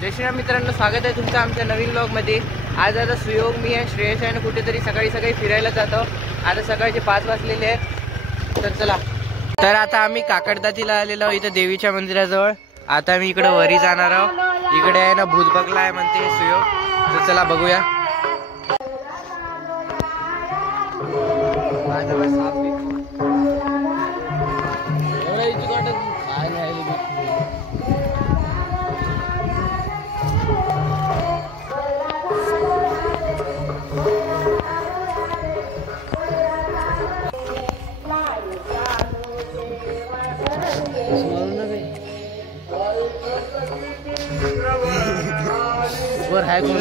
जय श्रीराम मित्रांनो, स्वागत आहे तुमचं आमच्या नवीन ब्लॉगमध्ये। आज आता सुयोग, मी आहे, श्रेयश आहे, कुठेतरी सकाळी फिरायला जातो। आता सकाळचे 5 वाजलेले आहेत, तर चला। तर आता आम्ही काकडदातीला आलेलो आहोत, इथं देवीच्या मंदिराजवळ। आता मी इकडे वरी जाणार आहोत, इकडे आहे ना भूत बंगला आहे म्हणते सुयोग, तर चला बघूया। वर आहे कोण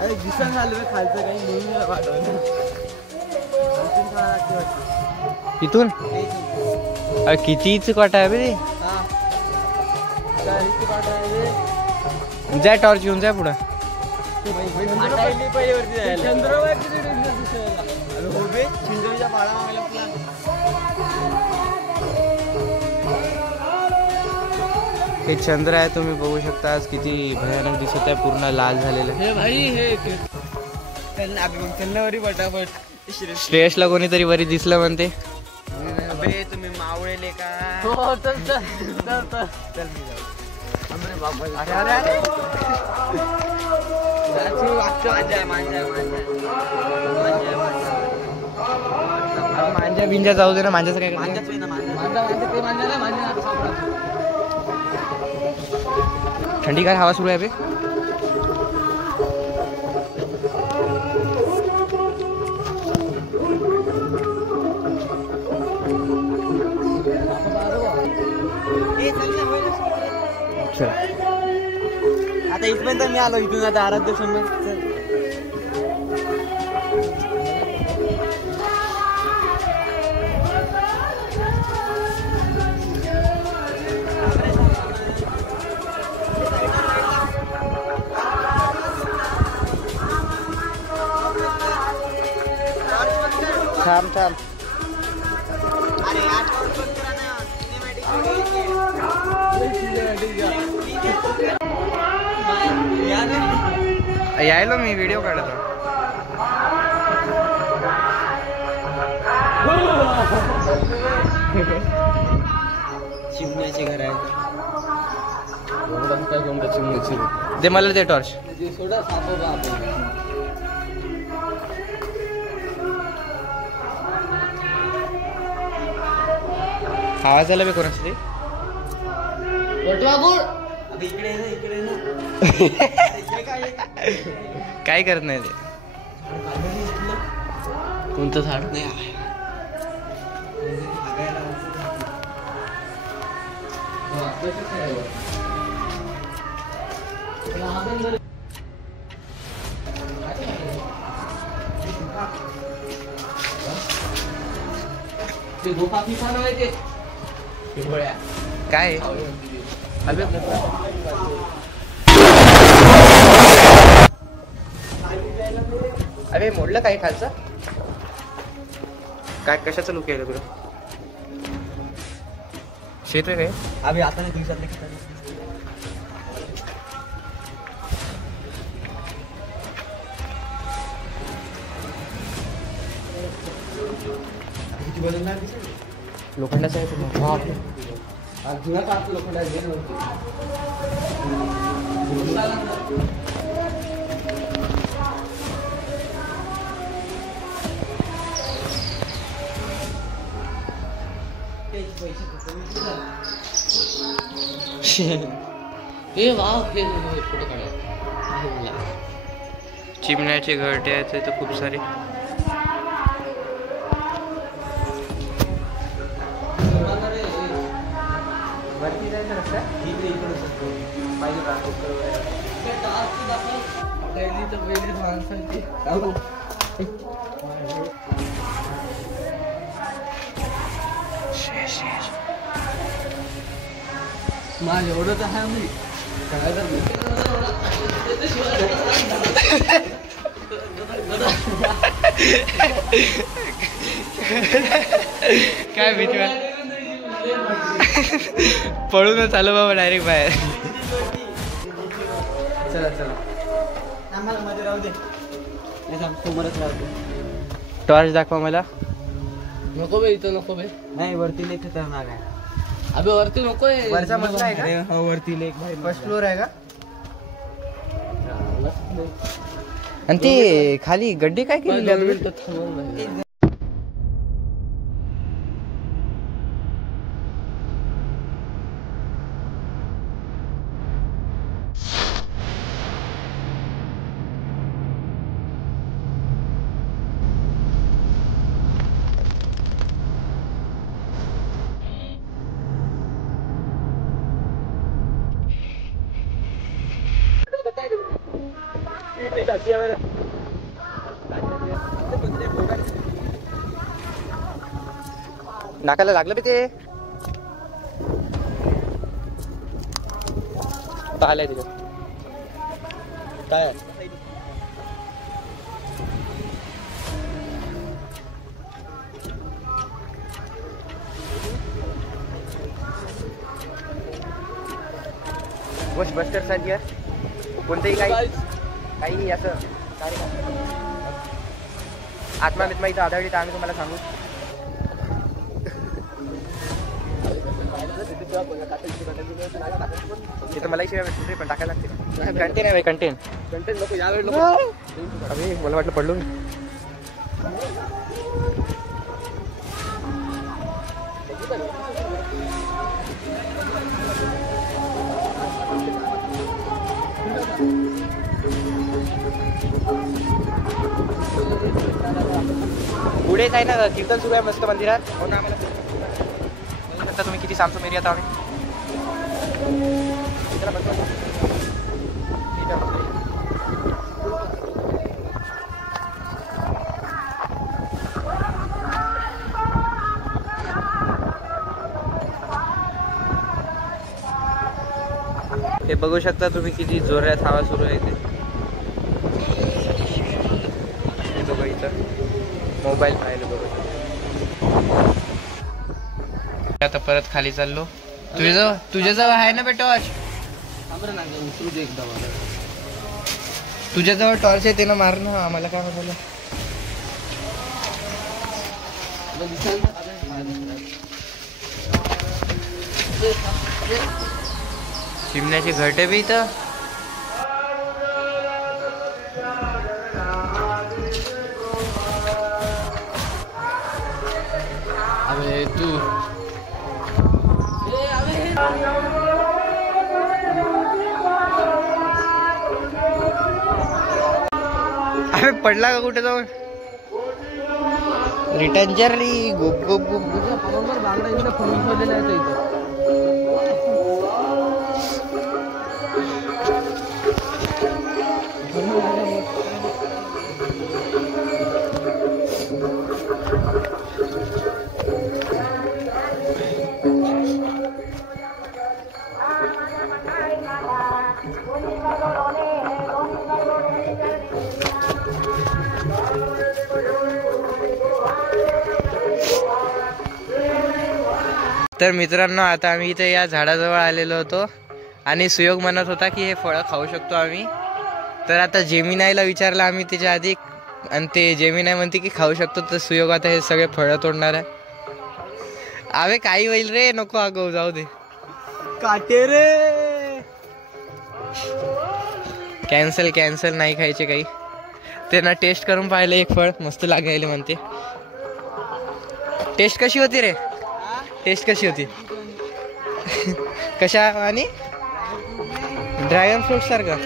अरे दिसन झालं खालचं काही म्हणून वाटवलं इथून। अरे कितीच काटा आहे बे, जाय टॉर्च घेऊन जाय पुढं। हे चंद्र आहे, तुम्ही बघू शकता आज किती भयानक दिसत आहे, पूर्ण लाल झालेलं आहे। श्रेयसला कोणीतरी वरी दिसलं म्हणते। तुम्ही मावळेले का? हो चल चल चल चल चल मी जाऊ। अरे अरे अरे मांजा बिंजा जाऊ दे ना, मांजाचं काय ठंडी काय हवा सुरू आहे बे। आता इथपर्यंत मी आलो, इथून आता आराध्य समोर थांब थांब। यायलो मी व्हिडिओ काढतो। चिमण्याचे घर आहे, दे मला ते टॉर्च। आवाज आला बे कोणाचं ते? काय करत नाही ते, कोणतं झाड नाही काय अरे मोडलं काय खालचं? काय कशाचं लुक केलं तुला? शेत आहे काय? अभि आता नाही दिवसात लोखंडाचं आहे जुना काळ लोखंडा फोटो काढा। चिमण्याचे घरटे आहेत इथं खूप सारे। वरती जायचं रस्ता माझ एवढं तर आहे मी काय भीती वाटते? पळूनच आलो बाबा डायरेक्ट बाहेर. चला चला मध्ये राहू दे, समोरच राहते. टॉर्च दाखवा मला. नको बे, इथं नको बे. नाही वरती लेक खतरनाक आहे. अबे वरती नको आहे. वरचा मजला आहे का? हो वरती लेक. फर्स्ट फ्लोर आहे का? आणि ते खाली गड्डे काय केले? नाकाला लागलं बी ते. पाहिलंय तिथे काय गोष्ट बस्टर साठी कोणतंही काही असं आत्मा मित्मा इथं आढळली तर आम्ही तुम्हाला सांगू. तिथं मलाही शिवाय भेटते पण टाकायला लागते. कंटेन आहे कंटेन नको यावेळी अरे मला वाटलं पडलो मी. पुढेच आहे ना कीर्तन सुरू आहे मस्त मंदिरात. हो ना आम्हाला तुम्ही किती सांगतो मेरी आता आम्ही. हे बघू शकता तुम्ही किती जोरात हवा सुरू आहे ते. बघा इथं मोबाईल पाहिलं बघा. आता परत खाली चाललो. तुझ्याजवळ आहे ना बे टॉर्च? तुझ्याजवळ टॉर्च आहे ते ना मार ना. आम्हाला काय म्हणालं. चिमण्याची घरटे बी इथं. अबे तू अरे पडला का कुठे जाऊन? रिटर्न जर्नी गुप गुप गुप. बांगडा इकडे फुलून ठेवलेला आहे इथं. तर मित्रांनो आता आम्ही इथे या झाडाजवळ आलेलो होतो आणि सुयोग म्हणत होता की हे फळं खाऊ शकतो आम्ही. तर आता जेमिनाईला विचारलं आम्ही त्याच्या आधी आणि ते जेमिनाई म्हणते की खाऊ शकतो. तर सुयोग आता हे सगळे फळं तोडणार आहे. अबे काही होईल रे नको अगो जाऊ दे. काटे रे. कॅन्सल नाही खायचे काही. त्यांना टेस्ट करून पाहिलं एक फळ मस्त लागायला म्हणते. टेस्ट कशी होती रे? टेस्ट कशी होती? कशा आणि ड्रॅगन फ्रूट सारखं.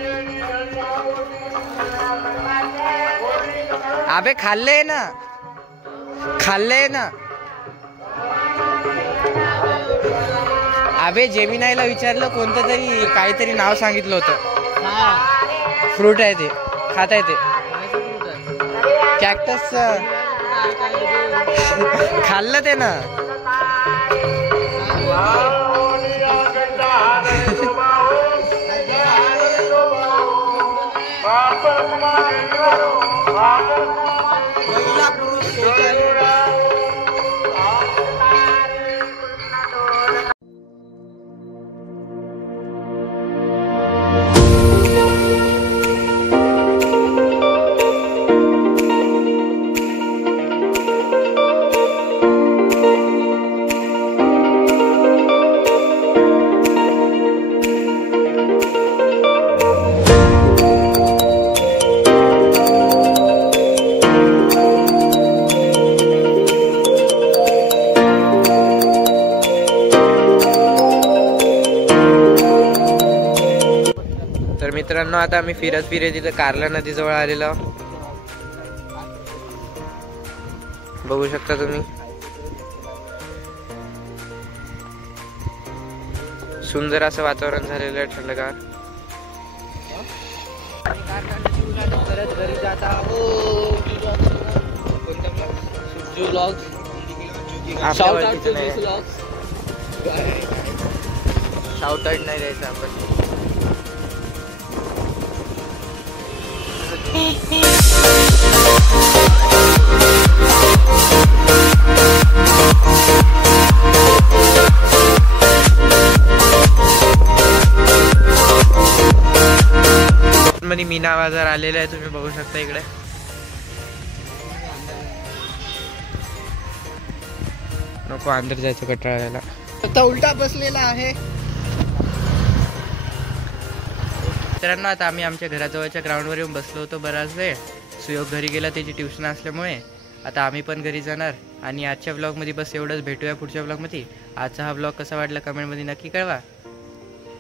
अबे खाल्ले ना अबे जेमिनाईला विचारलं कोणतं तरी काहीतरी नाव सांगितलं होतं. फ्रूट आहे ते खाता येते. कॅक्टस खाल्लं ते ना. मित्रांनो आता आम्ही फिरत तिथे कारला नदीजवळ आलेलो. बघू शकता तुम्ही, सुंदर असं वातावरण झालेलं आहे, थंडगार. परत घरी जात आहोत. शाउट आउट नाही द्यायचं आपण. मध्ये मीना बाजार आलेला आहे, तुम्ही बघू शकता इकडे. नको अंदर जायचं कटाळायला. आता उलटा बसलेला आहे. मित्रांनो आता आम्ही आमच्या घराजवळच्या ग्राउंडवर येऊन बसलो होतो बराच वेळ. सुयोग घरी गेला, त्याची ट्युशन असल्यामुळे. आता आम्ही पण घरी जाणार. आणि आजच्या ब्लॉगमध्ये बस एवढंच. भेटूया पुढच्या ब्लॉगमध्ये. आजचा हा ब्लॉग कसा वाटला कमेंटमध्ये नक्की कळवा.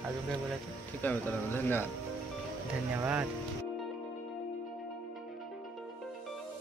अजून काय बोलायचं? ठीक आहे मित्रांनो, धन्यवाद. धन्यवाद.